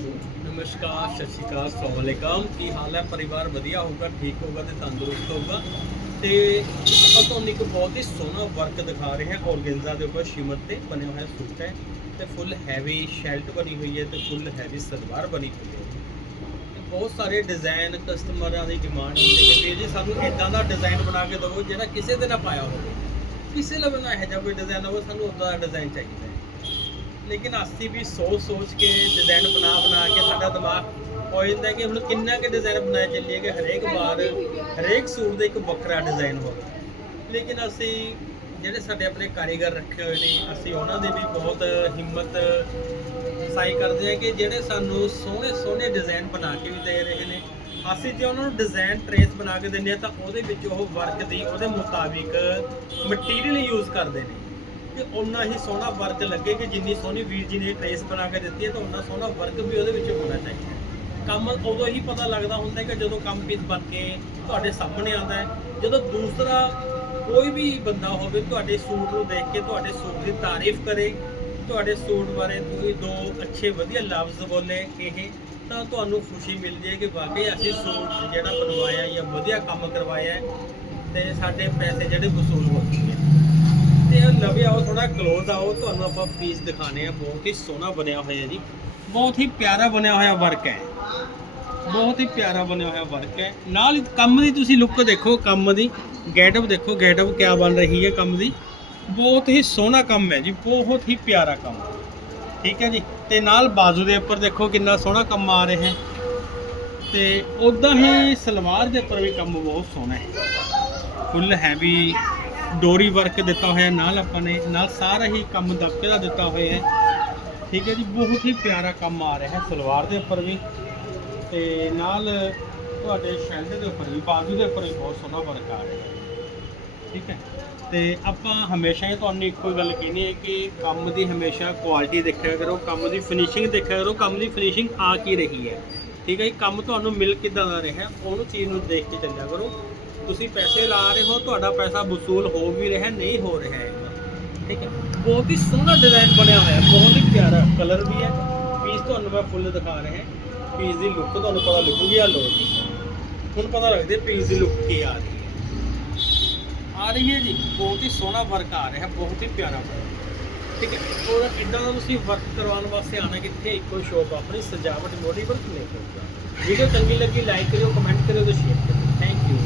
ਨਮਸਕਾਰ, ਸਤਿ ਸ਼੍ਰੀ ਅਕਾਲ ਅਸਲਾਮ ਵਾਲੇਕਮ ਕੀ ਹਾਲ ਹੈ? ਪਰਿਵਾਰ ਵਧੀਆ ਹੋਊਗਾ, ਠੀਕ ਹੋਊਗਾ ਤੇ ਤੰਦਰੁਸਤ ਹੋਊਗਾ? ਤੇ ਆਪਾਂ ਤੁਹਾਨੂੰ ਇੱਕ ਬਹੁਤ ਹੀ ਸੋਹਣਾ ਵਰਕ ਦਿਖਾ ਰਹੇ ਹਾਂ ਔਰਗੈਂਜ਼ਾ ਦੇ ਉੱਪਰ ਸ਼ਿਮਰ ਤੇ ਬਣਿਆ ਹੋਇਆ ਸੂਟ ਹੈ। ਤੇ ਫੁੱਲ ਹੈਵੀ ਸ਼ੈਲਟ ਬਣੀ ਹੋਈ ਹੈ ਤੇ ਫੁੱਲ ਹੈਵੀ ਸਲਵਾਰ ਬਣੀ ਹੋਈ ਹੈ। ਤੇ ਬਹੁਤ ਸਾਰੇ ਡਿਜ਼ਾਈਨ ਕਸਟਮਰਾਂ ਦੀ ਡਿਮਾਂਡ ਹੁੰਦੀ ਹੈ ਕਿ ਜੀ ਸਾਨੂੰ ਇਦਾਂ ਦਾ ਡਿਜ਼ਾਈਨ ਬਣਾ ਕੇ ਦਿਓ ਜਿਹੜਾ ਕਿਸੇ ਦੇ ਨਾ ਪਾਇਆ ਹੋਵੇ। ਕਿਸੇ ਲਈ ਨਾ ਇਹੋ ਜਿਹਾ ਕੋਈ ਡਿਜ਼ਾਈਨ ਹੋਵੇ, ਸਾਨੂੰ ਉਦਾਂ ਦਾ ਡਿਜ਼ਾਈਨ ਚਾਹੀਦਾ ਲੇਕਿਨ ਅਸੀਂ ਵੀ ਸੋਚ ਸੋਚ ਕੇ ਡਿਜ਼ਾਈਨ ਬਣਾ ਬਣਾ ਕੇ ਸਾਡਾ ਦਿਮਾਗ ਹੋ ਜਾਂਦਾ ਕਿ ਹੁਣ ਕਿੰਨਾ ਕਿ ਡਿਜ਼ਾਈਨ ਬਣਾਏ ਚੱਲੀਏ ਕਿ ਹਰੇਕ ਵਾਰ, ਹਰੇਕ ਸੂਟ ਦਾ ਇੱਕ ਵੱਖਰਾ ਡਿਜ਼ਾਈਨ ਹੋਵੇ। ਲੇਕਿਨ ਅਸੀਂ ਜਿਹੜੇ ਸਾਡੇ ਆਪਣੇ ਕਾਰੀਗਰ ਰੱਖੇ ਹੋਏ ਨੇ ਅਸੀਂ ਉਹਨਾਂ ਦੀ ਵੀ ਬਹੁਤ ਹਿੰਮਤ ਸਾਈ ਕਰਦੇ ਹਾਂ ਕਿ ਜਿਹੜੇ ਸਾਨੂੰ ਸੋਹਣੇ ਸੋਹਣੇ ਡਿਜ਼ਾਈਨ ਬਣਾ ਕੇ ਵੀ ਦੇ ਰਹੇ ਨੇ ਅਸੀਂ ਜੇ ਉਹਨਾਂ ਨੂੰ ਡਿਜ਼ਾਈਨ ਟਰੇਸ ਬਣਾ ਕੇ ਦਿੰਦੇ ਹਾਂ ਤਾਂ ਉਹਦੇ ਵਿੱਚ ਉਹ ਵਰਕ ਦੀ, ਉਹਦੇ ਮੁਤਾਬਿਕ ਮਟੀਰੀਅਲ ਯੂਜ਼ ਕਰਦੇ ਨੇ। ਕਿ ਉਨਾ ਹੀ ਸੋਹਣਾ ਵਰਕ ਲੱਗੇ ਕਿ ਜਿੰਨੀ ਸੋਹਣੀ ਵੀਰ ਜੀ ਨੇ ਟਰੇਸ ਬਣਾ ਕੇ ਦਿੱਤੀ ਹੈ ਤਾਂ ਉਨਾ ਸੋਹਣਾ ਵਰਕ ਵੀ ਉਹਦੇ ਵਿੱਚ ਹੋਣਾ ਚਾਹੀਦਾ ਕੰਮ ਉਦੋਂ ਹੀ ਪਤਾ ਲੱਗਦਾ ਹੁੰਦਾ ਹੈ ਕਿ ਜਦੋਂ ਕੰਮ ਪੀਸ ਬਣ ਕੇ ਤੁਹਾਡੇ ਸਾਹਮਣੇ ਆਉਂਦਾ ਹੈ। ਜਦੋਂ ਦੂਸਰਾ ਕੋਈ ਵੀ ਬੰਦਾ ਹੋਵੇ, ਤੁਹਾਡੇ ਸੂਟ ਨੂੰ ਦੇਖ ਕੇ ਤੁਹਾਡੇ ਸੂਟ ਦੀ ਤਾਰੀਫ ਕਰੇ, ਤੁਹਾਡੇ ਸੂਟ ਬਾਰੇ ਤੁਸੀਂ ਦੋ ਅੱਛੇ ਵਧੀਆ ਲਫ਼ਜ਼ ਬੋਲੇ ਇਹ ਤਾਂ ਤੁਹਾਨੂੰ ਖੁਸ਼ੀ ਮਿਲਦੀ ਹੈ ਕਿ ਵਾਕਈ ਅਸੀਂ ਸੂਟ ਜਿਹੜਾ ਬਣਵਾਇਆ ਜਾਂ ਵਧੀਆ ਕੰਮ ਕਰਵਾਇਆ ਹੈ ਤੇ ਸਾਡੇ ਪੈਸੇ ਜਿਹੜੇ ਵਸੂਲ ਹੋ ਚੁੱਕੇ ਤੇ ਇਹ ਲਵੇ ਆਓ ਥੋੜਾ ਕਲੋਜ਼ ਆਓ। ਤੁਹਾਨੂੰ ਆਪਾਂ ਪੀਸ ਦਿਖਾਣੇ ਆ ਬਹੁਤ ਹੀ ਸੋਹਣਾ ਬਣਿਆ ਹੋਇਆ ਜੀ। ਬਹੁਤ ਹੀ ਪਿਆਰਾ ਬਣਿਆ ਹੋਇਆ ਵਰਕ ਹੈ। ਬਹੁਤ ਹੀ ਪਿਆਰਾ ਬਣਿਆ ਹੋਇਆ ਵਰਕ ਹੈ। ਨਾਲ ਹੀ ਕੰਮ ਦੀ ਤੁਸੀਂ ਲੁੱਕ ਦੇਖੋ, ਕੰਮ ਦੀ। ਗੈਟਅਪ ਦੇਖੋ ਗੈਟਅਪ ਕਿਆ ਬਣ ਰਹੀ ਹੈ ਕੰਮ ਦੀ। ਬਹੁਤ ਹੀ ਸੋਹਣਾ ਕੰਮ ਹੈ ਜੀ। ਬਹੁਤ ਹੀ ਪਿਆਰਾ ਕੰਮ। ਠੀਕ ਹੈ ਜੀ। ਤੇ ਨਾਲ ਬਾਜ਼ੂ ਦੇ ਉੱਪਰ ਦੇਖੋ ਕਿੰਨਾ ਸੋਹਣਾ ਕੰਮ ਆ ਰਿਹਾ ਹੈ। ਤੇ ਉਦਾਂ ਹੀ ਸਲਵਾਰ ਦੇ ਉੱਪਰ ਵੀ ਕੰਮ ਬਹੁਤ ਸੋਹਣਾ ਹੈ। ਫੁੱਲ ਹੈਵੀ ਡੋਰੀ ਵਰਕ ਦਿੱਤਾ ਹੋਇਆ, ਨਾਲ ਆਪਾਂ ਨੇ, ਨਾਲ ਸਾਰਾ ਹੀ ਕੰਮ ਦਬਕੇ ਦਾ ਦਿੱਤਾ ਹੋਇਆ ਹੈ। ਠੀਕ ਹੈ ਜੀ, ਬਹੁਤ ਹੀ ਪਿਆਰਾ ਕੰਮ ਆ ਰਿਹਾ ਹੈ, ਸਲਵਾਰ ਦੇ ਉੱਪਰ ਵੀ। ਤੇ ਨਾਲ ਤੁਹਾਡੇ ਸ਼ੈਲਡ ਦੇ ਉੱਪਰ ਵੀ, ਬਾਜ਼ੂ ਦੇ ਉੱਪਰ ਵੀ ਬਹੁਤ ਸੋਹਣਾ ਵਰਕ ਆ ਰਿਹਾ ਹੈ। ਠੀਕ ਹੈ, ਤੇ ਆਪਾਂ ਹਮੇਸ਼ਾ ਹੀ ਤੁਹਾਨੂੰ ਇੱਕੋ ਹੀ ਗੱਲ ਕਹਿਣੀ ਹੈ ਕਿ ਕੰਮ ਦੀ ਹਮੇਸ਼ਾ ਕੁਆਲਿਟੀ ਦੇਖਿਆ ਕਰੋ, ਕੰਮ ਦੀ ਫਿਨਿਸ਼ਿੰਗ ਦੇਖਿਆ ਕਰੋ, ਕੰਮ ਦੀ ਫਿਨਿਸ਼ਿੰਗ ਆ ਕੀ ਰਹੀ ਹੈ। ਠੀਕ ਹੈ ਜੀ, ਕੰਮ ਤੁਹਾਨੂੰ ਮਿਲ ਕਿੱਦਾਂ ਦਾ ਰਿਹਾ, ਉਹਨੂੰ ਚੀਜ਼ ਨੂੰ ਦੇਖ ਕੇ ਚੱਲਿਆ ਕਰੋ। ਤੁਸੀਂ ਪੈਸੇ ਲਾ ਰਹੇ ਹੋ, ਤੁਹਾਡਾ ਪੈਸਾ ਵਸੂਲ ਹੋ ਵੀ ਰਿਹਾ, ਨਹੀਂ ਹੋ ਰਿਹਾ ਹੈ ਠੀਕ ਹੈ? ਬਹੁਤ ਹੀ ਸੋਹਣਾ ਡਿਜ਼ਾਈਨ ਬਣਿਆ ਹੋਇਆ ਬਹੁਤ ਹੀ ਪਿਆਰਾ ਕਲਰ ਵੀ ਹੈ। ਪੀਸ ਤੁਹਾਨੂੰ ਮੈਂ ਫੁੱਲ ਦਿਖਾ ਰਿਹਾ ਪੀਸ ਦੀ ਲੁੱਕ ਤੁਹਾਨੂੰ ਪਤਾ ਲੱਗੂਗੀ ਆ ਲੋ ਜੀ। ਹੁਣ ਪਤਾ ਲੱਗਦਾ ਪੀਸ ਦੀ ਲੁੱਕ ਕੀ ਆ ਰਹੀ ਹੈ। ਆ ਰਹੀ ਹੈ ਜੀ, ਬਹੁਤ ਹੀ ਸੋਹਣਾ ਵਰਕ ਆ ਰਿਹਾ ਬਹੁਤ ਹੀ ਪਿਆਰਾ ਵਰਕ ਠੀਕ ਹੈ? ਉਹਦਾ ਇਦਾਂ ਦਾ ਤੁਸੀਂ ਵਰਕ ਕਰਵਾਉਣ ਵਾਸਤੇ ਆਣਾ ਕਿੱਥੇ? ਇੱਕੋ ਸ਼ੋਪ ਆਪਣੀ ਸਜਾਵਟ ਮੋਡੀ ਵਰਕ ਲੈ ਕੇ ਵੀਡੀਓ ਚੰਗੀ ਲੱਗੀ ਲਾਈਕ ਕਰਿਓ ਕਮੈਂਟ ਕਰਿਓ ਤੇ ਸ਼ੇਅਰ ਕਰਿਓ। Thank you